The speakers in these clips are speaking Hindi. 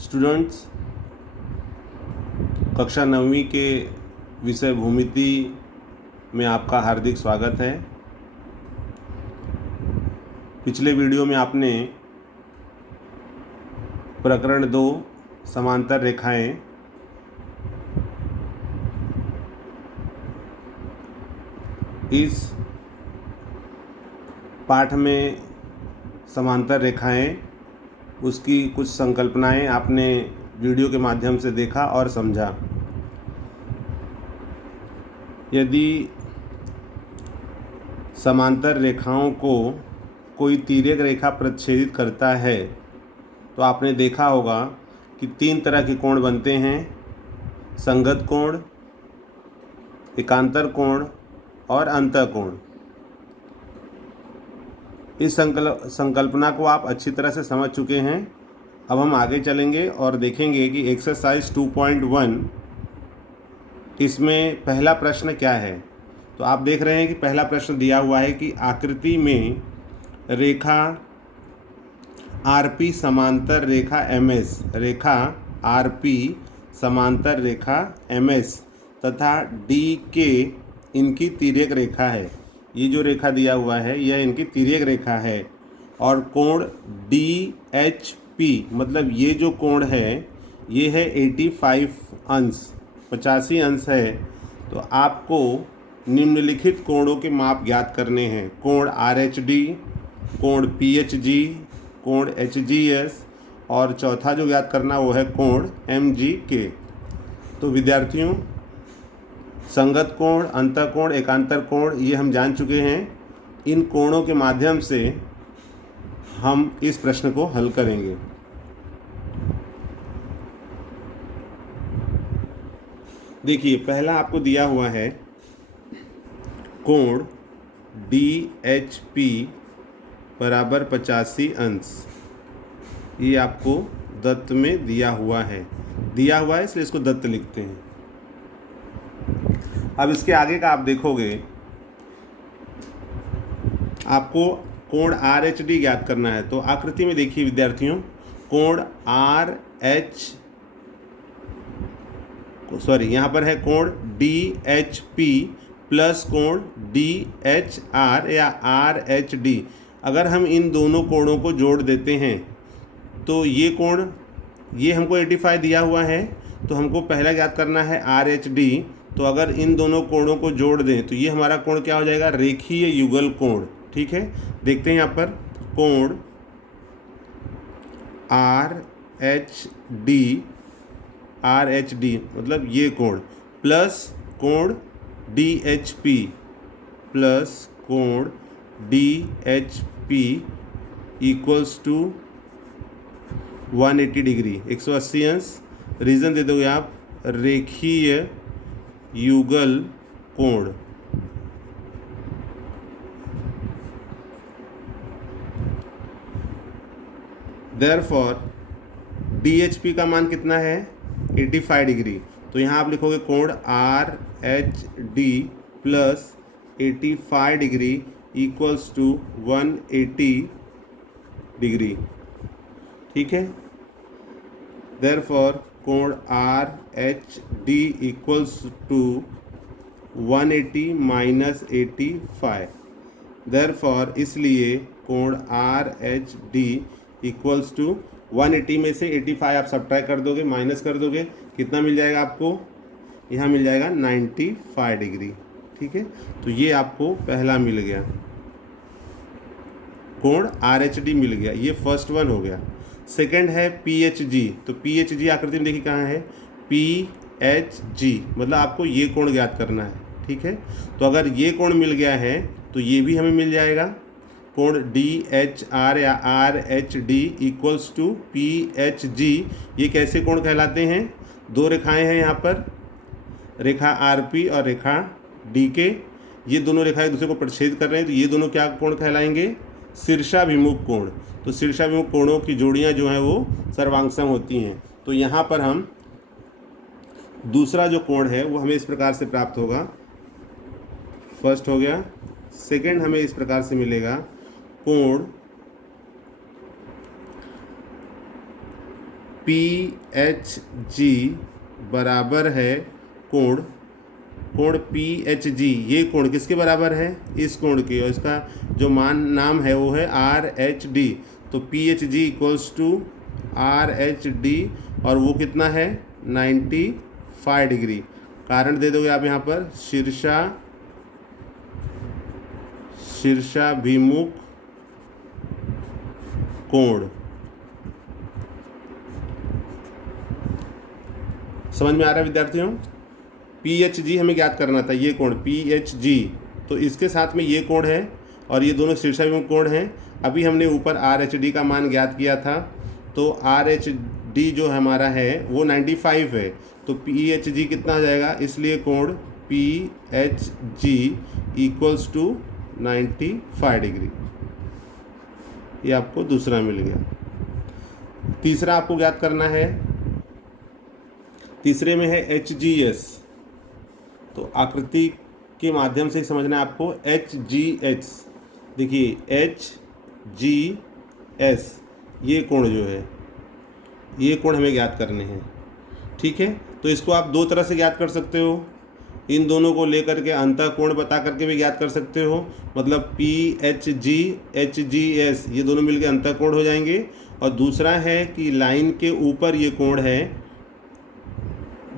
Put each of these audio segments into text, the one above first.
स्टूडेंट्स, कक्षा 9वीं के विषय भूमिति में आपका हार्दिक स्वागत है। पिछले वीडियो में आपने प्रकरण 2 समांतर रेखाएं इस पाठ में समांतर रेखाएं उसकी कुछ संकल्पनाएं आपने वीडियो के माध्यम से देखा और समझा। यदि समांतर रेखाओं को कोई तिर्यक रेखा प्रतिच्छेदित करता है तो आपने देखा होगा कि 3 तरह के कोण बनते हैं: संगत कोण, एकांतर कोण और अंतःकोण। इस संकल्पना को आप अच्छी तरह से समझ चुके हैं। अब हम आगे चलेंगे और देखेंगे कि एक्सरसाइज 2.1 इसमें पहला प्रश्न क्या है। तो आप देख रहे हैं कि पहला प्रश्न दिया हुआ है कि आकृति में रेखा आरपी समांतर रेखा एमएस, रेखा आरपी समांतर रेखा एमएस तथा डी के इनकी तिर्यक रेखा है। ये जो रेखा दिया हुआ है यह इनकी तिर्यक रेखा है और कोण डी एच पी, मतलब ये जो कोण है ये है 85 अंश, 85 अंश है। तो आपको निम्नलिखित कोणों के माप ज्ञात करने हैं: कोण आर एच डी, कोण पी एच जी, कोण एच जी एस और चौथा जो ज्ञात करना वो है कोण एम जी के। तो विद्यार्थियों, संगत कोण, अंतःकोण, एकांतर कोण ये हम जान चुके हैं। इन कोणों के माध्यम से हम इस प्रश्न को हल करेंगे। देखिए, पहला आपको दिया हुआ है कोण डी एच पी बराबर 85 अंश। ये आपको दत्त में दिया हुआ है इसलिए इसको दत्त लिखते हैं। अब इसके आगे का आप देखोगे, आपको कोण आर एच डी ज्ञात करना है। तो आकृति में देखिए विद्यार्थियों, कोण आर एच यहाँ पर है कोण डी एच पी प्लस कोण डी एच आर या आर एच डी। अगर हम इन दोनों कोणों को जोड़ देते हैं तो ये कोण, ये हमको 85 दिया हुआ है, तो हमको पहला ज्ञात करना है आर एच डी। तो अगर इन दोनों कोणों को जोड़ दें तो ये हमारा कोण क्या हो जाएगा? रेखीय युगल कोण। ठीक है, देखते हैं यहाँ पर कोण आर एच डी मतलब ये कोण प्लस कोण डी एच पी प्लस कोण D H P equals to 180 degree, 180 अंश। रीज़न दे दोगे आप, रेखीय युगल कोण। देयरफॉर DHP का मान कितना है? 85 डिग्री। तो यहाँ आप लिखोगे कोण R H D plus 85 degree equals to 180 degree. ठीक है, देयरफॉर कोण R H D equals to 180 minus 85। Therefore इसलिए कोण R H D equals to 180 में से 85 आप सब्ट्रैक्ट कर दोगे, माइनस कर दोगे, कितना मिल जाएगा आपको? यहाँ मिल जाएगा 95 डिग्री। ठीक है, तो ये आपको पहला मिल गया, कोण आर एच डी मिल गया। ये फर्स्ट वन हो गया। सेकंड है पी एच जी। तो पी एच जी आकृति में देखिए कहाँ है? पी एच जी मतलब आपको ये कोण ज्ञात करना है। ठीक है, तो अगर ये कोण मिल गया है तो ये भी हमें मिल जाएगा। कोण डी एच आर या R H D equals to P H G. ये कैसे कोण कहलाते हैं? 2 रेखाएं हैं यहाँ पर, रेखा आर पी और रेखा डी के। ये दोनों रेखाएं एक दूसरे को प्रतिच्छेद कर रहे हैं, तो ये दोनों क्या कोण कहलाएंगे? शीर्षाभिमुख कोण। तो शीर्षाभिमुख कोणों की जोड़ियाँ जो हैं वो सर्वांगसम होती हैं। तो यहाँ पर हम दूसरा जो कोण है वो हमें इस प्रकार से प्राप्त होगा। फर्स्ट हो गया। सेकंड हमें इस प्रकार से मिलेगा, कोण P PHG बराबर है कोण PHG, ये कोण किसके बराबर है? इस कोण के, और इसका जो नाम है वो है RHD। तो PHG इक्वल्स टू RHD, और वो कितना है? 95 डिग्री। कारण दे दोगे आप यहाँ पर, शीर्षाभिमुख कोण। समझ में आ रहा है विद्यार्थियों? PHG हमें ज्ञात करना था, ये कोण PHG, तो इसके साथ में ये कोण है और ये दोनों शीर्षाभिमुख कोण हैं। अभी हमने ऊपर RHD का मान ज्ञात किया था, तो RHD जो हमारा है वो 95 है, तो PHG कितना हो जाएगा? इसलिए कोण PHG इक्वल्स टू 95 डिग्री। ये आपको दूसरा मिल गया। तीसरा आपको ज्ञात करना है, तीसरे में है HGS। तो आकृति के माध्यम से समझना है आपको। HGS देखिए, HGS ये कोण जो है, ये कोण हमें ज्ञात करने हैं। ठीक है, तो इसको आप दो तरह से ज्ञात कर सकते हो। इन दोनों को लेकर के अंतः कोण बता करके भी ज्ञात कर सकते हो, मतलब PHG HGS ये दोनों मिलकर अंतः कोण हो जाएंगे। और दूसरा है कि लाइन के ऊपर ये कोण है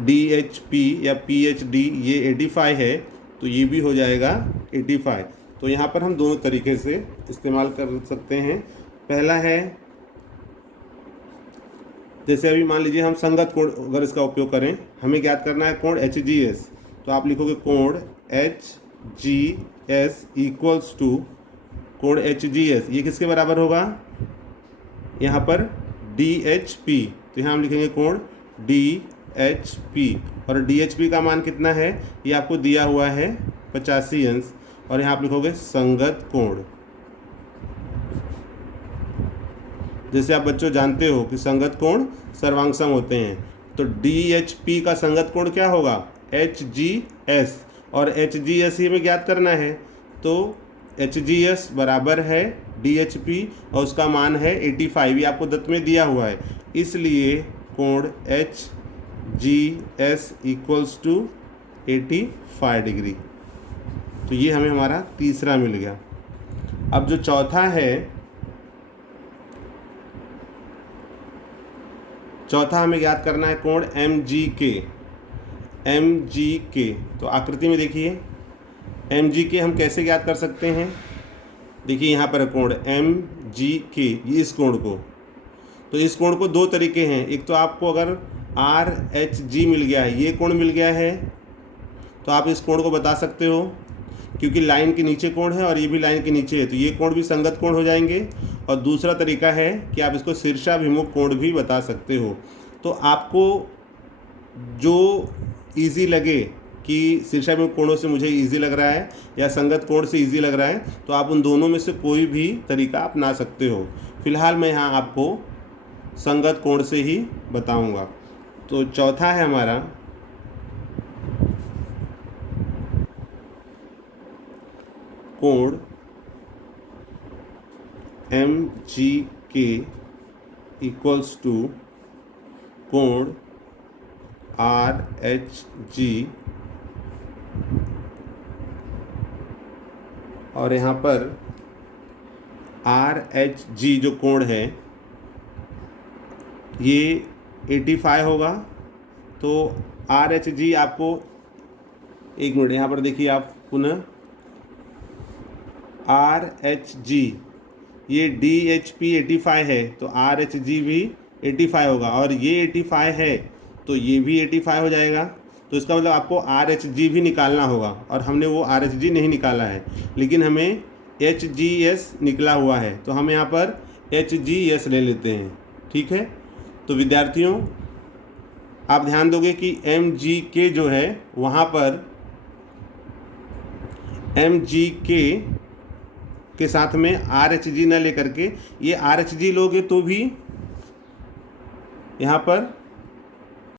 DHP या PHD, ये 85 है, तो ये भी हो जाएगा 85। तो यहाँ पर हम दोनों तरीके से इस्तेमाल कर सकते हैं। पहला है, जैसे अभी मान लीजिए हम संगत कोण अगर इसका उपयोग करें, हमें ज्ञात करना है कोण HGS, तो आप लिखोगे कोण HGS इक्वल्स टू कोण HGS, ये किसके बराबर होगा? यहाँ पर DHP, तो यहाँ हम लिखेंगे कोण DHP, और DHP का मान कितना है? ये आपको दिया हुआ है 85 अंश, और यहाँ आप लिखोगे संगत कोण। जैसे आप बच्चों जानते हो कि संगत कोण सर्वांगसम होते हैं, तो DHP का संगत कोण क्या होगा? HGS, और HGS ही हमें ज्ञात करना है, तो HGS बराबर है DHP और उसका मान है 85, ये आपको दत्त में दिया हुआ है, इसलिए कोण HGS इक्वल्स टू 85 डिग्री। तो ये हमें हमारा तीसरा मिल गया। अब जो चौथा है, चौथा हमें ज्ञात करना है कोण MGK। तो आकृति में देखिए MGK हम कैसे ज्ञात कर सकते हैं? देखिए यहाँ पर कोण MGK, ये इस कोण को, तो इस कोण को दो तरीके हैं। एक तो आपको अगर RHG मिल गया है, ये कोण मिल गया है, तो आप इस कोण को बता सकते हो, क्योंकि लाइन के नीचे कोण है और ये भी लाइन के नीचे है, तो ये कोण भी संगत कोण हो जाएंगे। और दूसरा तरीका है कि आप इसको शीर्षाभिमुख कोण भी बता सकते हो। तो आपको जो इजी लगे कि शीर्षाभिमुख कोणों से मुझे इजी लग रहा है या संगत कोण से इजी लग रहा है, तो आप उन दोनों में से कोई भी तरीका अपना सकते हो। फिलहाल मैं यहाँ आपको संगत कोण से ही बताऊँगा। तो चौथा है हमारा कोण MGK इक्वल्स टू कोण RHG, और यहाँ पर RHG जो कोण है ये 85 होगा। तो RHG आपको, एक मिनट यहाँ पर देखिए आप पुनः, RHG ये DHP 85 है, तो RHG भी 85 होगा, और ये 85 है तो ये भी 85 हो जाएगा। तो इसका मतलब आपको RHG भी निकालना होगा, और हमने वो RHG नहीं निकाला है, लेकिन हमें HGS निकला हुआ है, तो हम यहाँ पर HGS ले लेते हैं। ठीक है, तो विद्यार्थियों आप ध्यान दोगे कि MGK जो है वहाँ पर MGK के साथ में RHG न लेकर के, ये RHG लोगे तो भी यहाँ पर